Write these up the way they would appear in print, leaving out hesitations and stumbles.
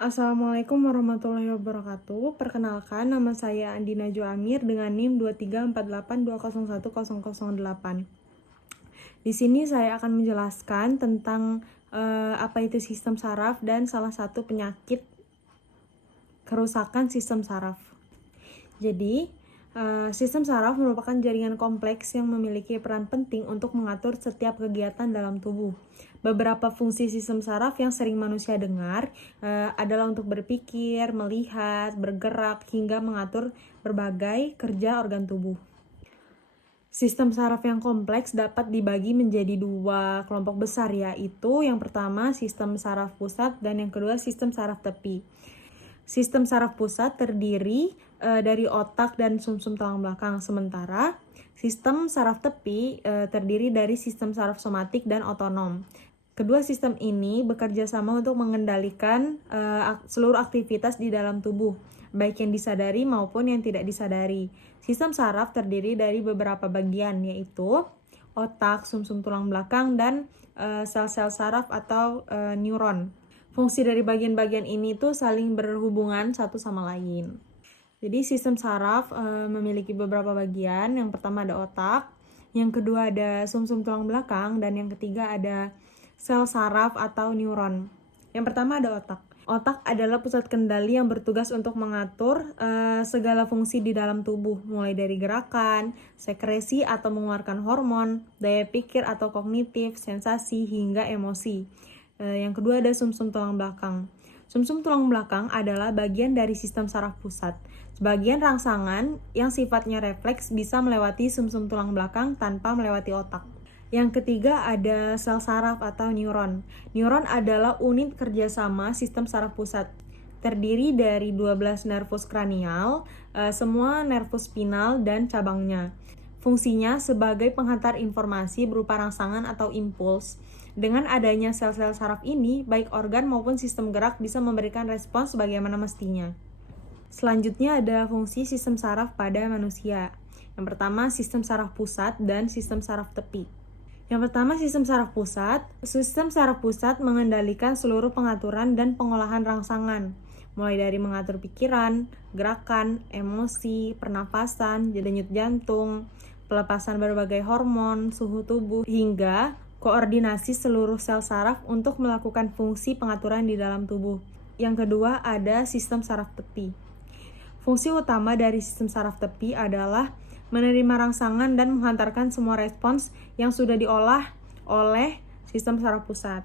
Assalamualaikum warahmatullahi wabarakatuh. Perkenalkan, nama saya Andi Najwa Amir dengan NIM 23482010008. Di sini saya akan menjelaskan tentang apa itu sistem saraf dan salah satu penyakit kerusakan sistem saraf. Jadi, sistem saraf merupakan jaringan kompleks yang memiliki peran penting untuk mengatur setiap kegiatan dalam tubuh. Beberapa fungsi sistem saraf yang sering manusia dengar adalah untuk berpikir, melihat, bergerak, hingga mengatur berbagai kerja organ tubuh. Sistem saraf yang kompleks dapat dibagi menjadi dua kelompok besar, yaitu yang pertama sistem saraf pusat dan yang kedua sistem saraf tepi. Sistem saraf pusat terdiri dari otak dan sumsum tulang belakang, sementara sistem saraf tepi terdiri dari sistem saraf somatik dan otonom. Kedua sistem ini bekerja sama untuk mengendalikan seluruh aktivitas di dalam tubuh, baik yang disadari maupun yang tidak disadari. Sistem saraf terdiri dari beberapa bagian, yaitu otak, sumsum tulang belakang, dan sel-sel saraf atau neuron. Fungsi dari bagian-bagian ini tuh saling berhubungan satu sama lain. Jadi sistem saraf memiliki beberapa bagian. Yang pertama ada otak, yang kedua ada sumsum tulang belakang, dan yang ketiga ada sel saraf atau neuron. Yang pertama ada otak. Otak adalah pusat kendali yang bertugas untuk mengatur segala fungsi di dalam tubuh, mulai dari gerakan, sekresi atau mengeluarkan hormon, daya pikir atau kognitif, sensasi, hingga emosi. Yang kedua ada sumsum tulang belakang. Sumsum tulang belakang adalah bagian dari sistem saraf pusat. Sebagian rangsangan yang sifatnya refleks bisa melewati sumsum tulang belakang tanpa melewati otak. Yang ketiga ada sel saraf atau neuron. Neuron adalah unit kerjasama sistem saraf pusat. Terdiri dari 12 nervus kranial, semua nervus spinal, dan cabangnya. Fungsinya sebagai penghantar informasi berupa rangsangan atau impuls. Dengan adanya sel-sel saraf ini, baik organ maupun sistem gerak bisa memberikan respons sebagaimana mestinya. Selanjutnya ada fungsi sistem saraf pada manusia. Yang pertama, sistem saraf pusat dan sistem saraf tepi. Yang pertama, sistem saraf pusat. Sistem saraf pusat mengendalikan seluruh pengaturan dan pengolahan rangsangan, mulai dari mengatur pikiran, gerakan, emosi, pernapasan, denyut jantung, pelepasan berbagai hormon, suhu tubuh, hingga koordinasi seluruh sel saraf untuk melakukan fungsi pengaturan di dalam tubuh. Yang kedua ada sistem saraf tepi. Fungsi utama dari sistem saraf tepi adalah menerima rangsangan dan menghantarkan semua respons yang sudah diolah oleh sistem saraf pusat.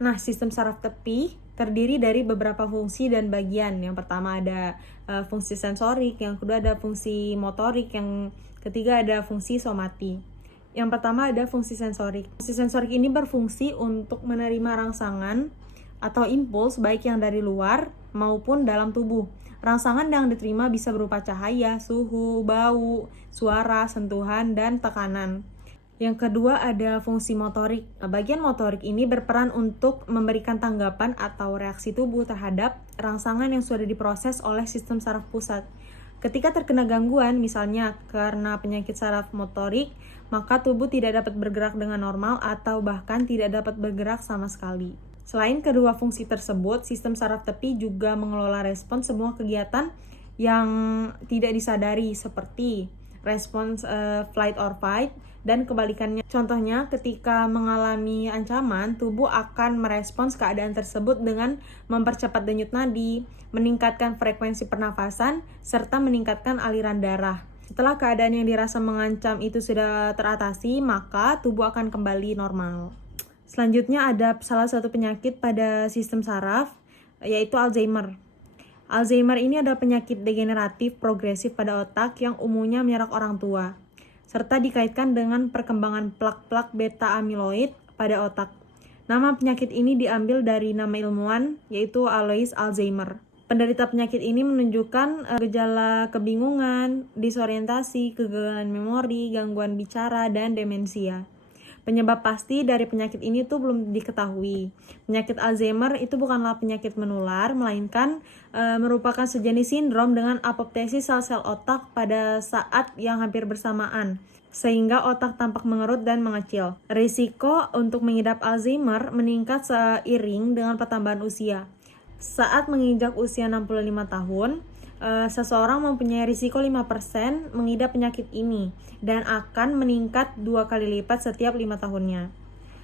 Nah, sistem saraf tepi terdiri dari beberapa fungsi dan bagian. Yang pertama ada fungsi sensorik, yang kedua ada fungsi motorik, yang ketiga ada fungsi somatik. Yang pertama ada fungsi sensorik. Fungsi sensorik ini berfungsi untuk menerima rangsangan atau impuls baik yang dari luar maupun dalam tubuh. Rangsangan yang diterima bisa berupa cahaya, suhu, bau, suara, sentuhan, dan tekanan. Yang kedua ada fungsi motorik. Bagian motorik ini berperan untuk memberikan tanggapan atau reaksi tubuh terhadap rangsangan yang sudah diproses oleh sistem saraf pusat. Ketika terkena gangguan, misalnya karena penyakit saraf motorik, maka tubuh tidak dapat bergerak dengan normal atau bahkan tidak dapat bergerak sama sekali. Selain kedua fungsi tersebut, sistem saraf tepi juga mengelola respons semua kegiatan yang tidak disadari seperti respons flight or fight dan kebalikannya. Contohnya, ketika mengalami ancaman, tubuh akan merespons keadaan tersebut dengan mempercepat denyut nadi, meningkatkan frekuensi pernafasan, serta meningkatkan aliran darah. Setelah keadaan yang dirasa mengancam itu sudah teratasi, maka tubuh akan kembali normal. Selanjutnya ada salah satu penyakit pada sistem saraf, yaitu Alzheimer. Alzheimer ini adalah penyakit degeneratif progresif pada otak yang umumnya menyerang orang tua, serta dikaitkan dengan perkembangan plak-plak beta amiloid pada otak. Nama penyakit ini diambil dari nama ilmuwan, yaitu Alois Alzheimer. Penderita penyakit ini menunjukkan gejala kebingungan, disorientasi, kegagalan memori, gangguan bicara, dan demensia. Penyebab pasti dari penyakit ini tuh belum diketahui. Penyakit Alzheimer itu bukanlah penyakit menular, melainkan merupakan sejenis sindrom dengan apoptosis sel-sel otak pada saat yang hampir bersamaan, sehingga otak tampak mengerut dan mengecil. Risiko untuk mengidap Alzheimer meningkat seiring dengan pertambahan usia. Saat menginjak usia 65 tahun, seseorang mempunyai risiko 5% mengidap penyakit ini dan akan meningkat 2 kali lipat setiap 5 tahunnya.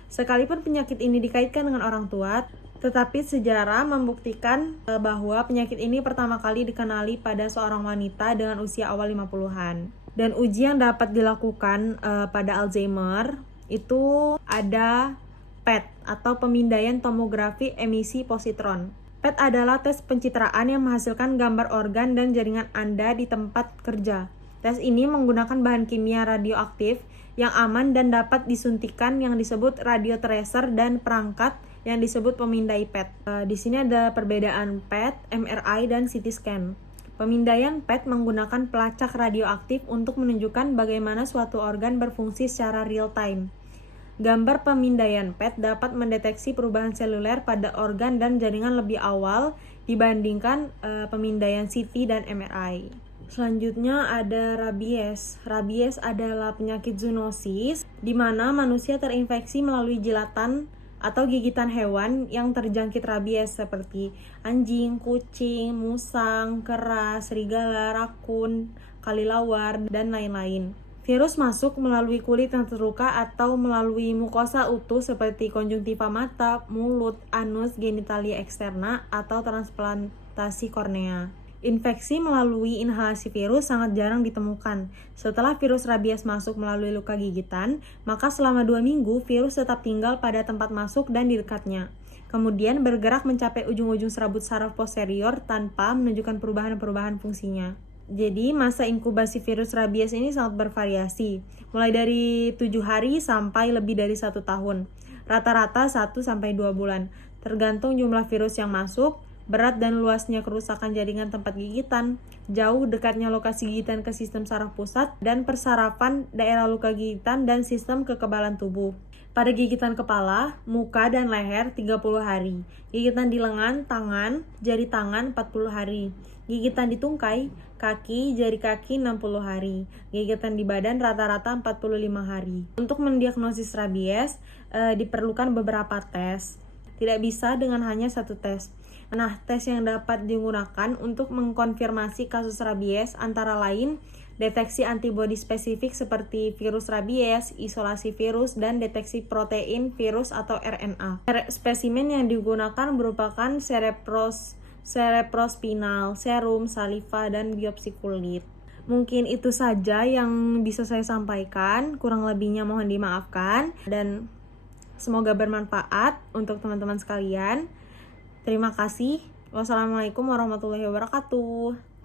Sekalipun penyakit ini dikaitkan dengan orang tua, tetapi sejarah membuktikan bahwa penyakit ini pertama kali dikenali pada seorang wanita dengan usia awal 50-an. Dan uji yang dapat dilakukan pada Alzheimer itu ada PET atau pemindaian tomografi emisi positron. PET adalah tes pencitraan yang menghasilkan gambar organ dan jaringan Anda di tempat kerja. Tes ini menggunakan bahan kimia radioaktif yang aman dan dapat disuntikan yang disebut radiotracer dan perangkat yang disebut pemindai PET. Di sini ada perbedaan PET, MRI, dan CT scan. Pemindaian PET menggunakan pelacak radioaktif untuk menunjukkan bagaimana suatu organ berfungsi secara real time. Gambar pemindaian PET dapat mendeteksi perubahan seluler pada organ dan jaringan lebih awal dibandingkan pemindaian CT dan MRI. Selanjutnya ada rabies. Rabies adalah penyakit zoonosis di mana manusia terinfeksi melalui jilatan atau gigitan hewan yang terjangkit rabies seperti anjing, kucing, musang, kera, serigala, rakun, kelelawar, dan lain-lain. Virus masuk melalui kulit yang terluka atau melalui mukosa utuh seperti konjungtiva mata, mulut, anus, genitalia eksterna, atau transplantasi kornea. Infeksi melalui inhalasi virus sangat jarang ditemukan. Setelah virus rabies masuk melalui luka gigitan, maka selama 2 minggu virus tetap tinggal pada tempat masuk dan di dekatnya. Kemudian bergerak mencapai ujung-ujung serabut saraf posterior tanpa menunjukkan perubahan-perubahan fungsinya. Jadi masa inkubasi virus rabies ini sangat bervariasi, mulai dari 7 hari sampai lebih dari 1 tahun. Rata-rata 1-2 bulan, tergantung jumlah virus yang masuk, berat dan luasnya kerusakan jaringan tempat gigitan, jauh dekatnya lokasi gigitan ke sistem saraf pusat, dan persarafan daerah luka gigitan dan sistem kekebalan tubuh. Pada gigitan kepala, muka, dan leher 30 hari. Gigitan di lengan, tangan, jari tangan 40 hari. Gigitan di tungkai, kaki, jari kaki 60 hari. Gigitan di badan rata-rata 45 hari. Untuk mendiagnosis rabies, diperlukan beberapa tes. Tidak bisa dengan hanya satu tes. Nah, tes yang dapat digunakan untuk mengkonfirmasi kasus rabies antara lain deteksi antibodi spesifik seperti virus rabies, isolasi virus, dan deteksi protein virus atau RNA. Spesimen yang digunakan merupakan cerebrospinal, serum, saliva, dan biopsi kulit. Mungkin itu saja yang bisa saya sampaikan, kurang lebihnya mohon dimaafkan, dan semoga bermanfaat untuk teman-teman sekalian. Terima kasih. Wassalamualaikum warahmatullahi wabarakatuh.